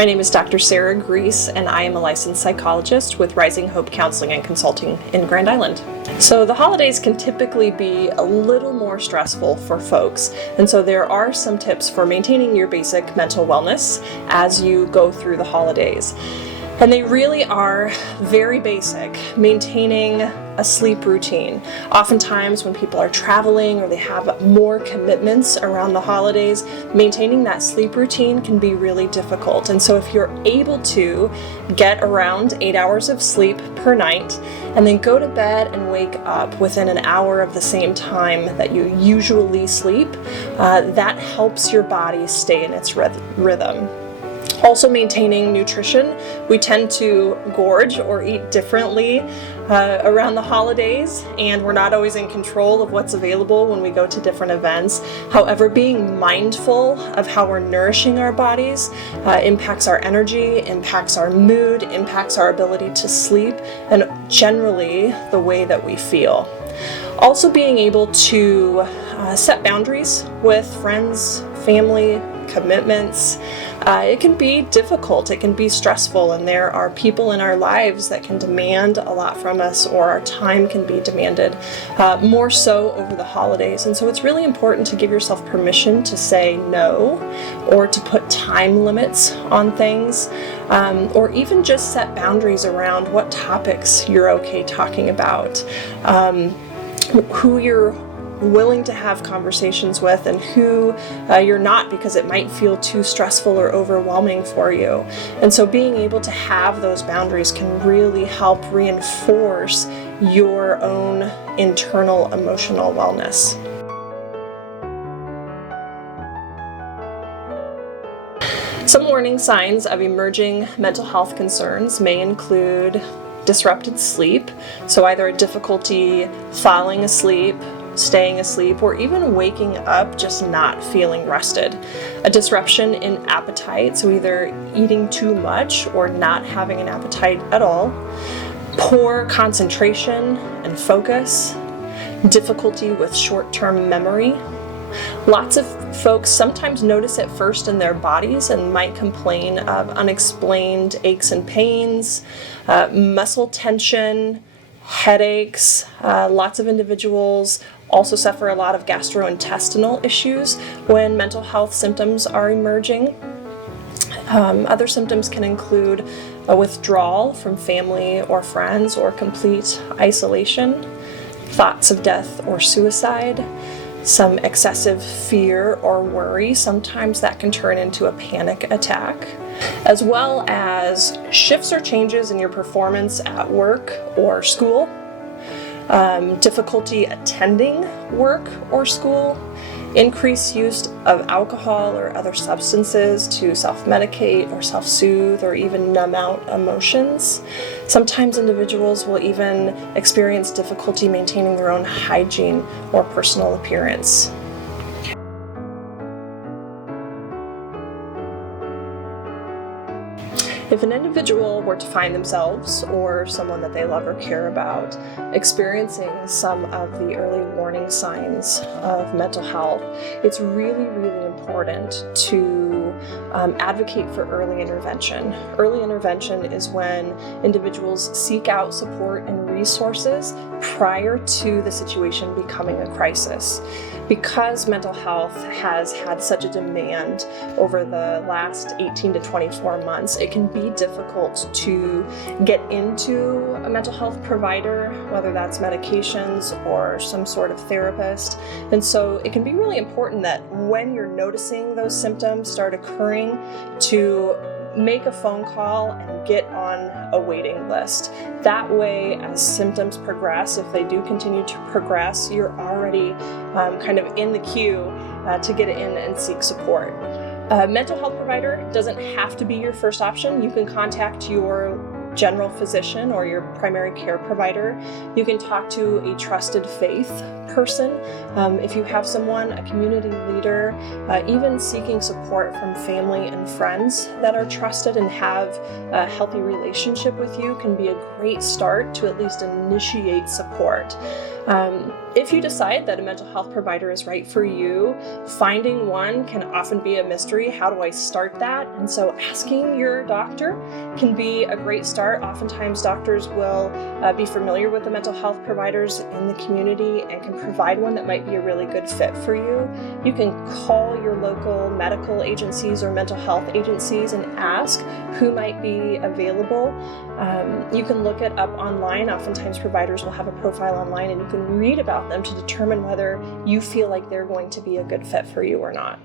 My name is Dr. Sarah Griess, and I am a licensed psychologist with Rising Hope Counseling and Consulting in Grand Island. So the holidays can typically be a little more stressful for folks, and so there are some tips for maintaining your basic mental wellness as you go through the holidays. And they really are very basic, maintaining a sleep routine. Oftentimes when people are traveling or they have more commitments around the holidays, maintaining that sleep routine can be really difficult. And so if you're able to get around 8 hours of sleep per night and then go to bed and wake up within an hour of the same time that you usually sleep, that helps your body stay in its rhythm. Also maintaining nutrition. We tend to gorge or eat differently around the holidays, and we're not always in control of what's available when we go to different events. However, being mindful of how we're nourishing our bodies impacts our energy, impacts our mood, impacts our ability to sleep, and generally the way that we feel. Also being able to set boundaries with friends, family, commitments. It can be difficult, it can be stressful, and there are people in our lives that can demand a lot from us, or our time can be demanded more so over the holidays. And so it's really important to give yourself permission to say no, or to put time limits on things, or even just set boundaries around what topics you're okay talking about, who you're willing to have conversations with, and who you're not, because it might feel too stressful or overwhelming for you. And so being able to have those boundaries can really help reinforce your own internal emotional wellness. Some warning signs of emerging mental health concerns may include disrupted sleep, so either a difficulty falling asleep, staying asleep, or even waking up just not feeling rested. A disruption in appetite, so either eating too much or not having an appetite at all. Poor concentration and focus. Difficulty with short-term memory. Lots of folks sometimes notice it first in their bodies and might complain of unexplained aches and pains, muscle tension, headaches. Lots of individuals also suffer a lot of gastrointestinal issues when mental health symptoms are emerging. Other symptoms can include a withdrawal from family or friends, or complete isolation, thoughts of death or suicide, some excessive fear or worry. Sometimes that can turn into a panic attack, as well as shifts or changes in your performance at work or school, difficulty attending work or school, increased use of alcohol or other substances to self-medicate or self-soothe or even numb out emotions. Sometimes individuals will even experience difficulty maintaining their own hygiene or personal appearance. If an individual were to find themselves, or someone that they love or care about, experiencing some of the early warning signs of mental health, it's really, really important to advocate for early intervention. Early intervention is when individuals seek out support and resources prior to the situation becoming a crisis. Because mental health has had such a demand over the last 18 to 24 months, it can be difficult to get into a mental health provider, whether that's medications or some sort of therapist. And so it can be really important that when you're noticing those symptoms start occurring, to make a phone call and get on a waiting list. That way, as symptoms progress, if they do continue to progress, you're already kind of in the queue to get in and seek support. A mental health provider doesn't have to be your first option. You can contact your general physician or your primary care provider. You can talk to a trusted faith person. If you have someone, a community leader, even seeking support from family and friends that are trusted and have a healthy relationship with you can be a great start to at least initiate support. If you decide that a mental health provider is right for you, finding one can often be a mystery. How do I start that? And so asking your doctor can be a great start. Oftentimes doctors will be familiar with the mental health providers in the community and can provide one that might be a really good fit for you. You can call your local medical agencies or mental health agencies and ask who might be available. You can look it up online. Oftentimes providers will have a profile online and you can read about them to determine whether you feel like they're going to be a good fit for you or not.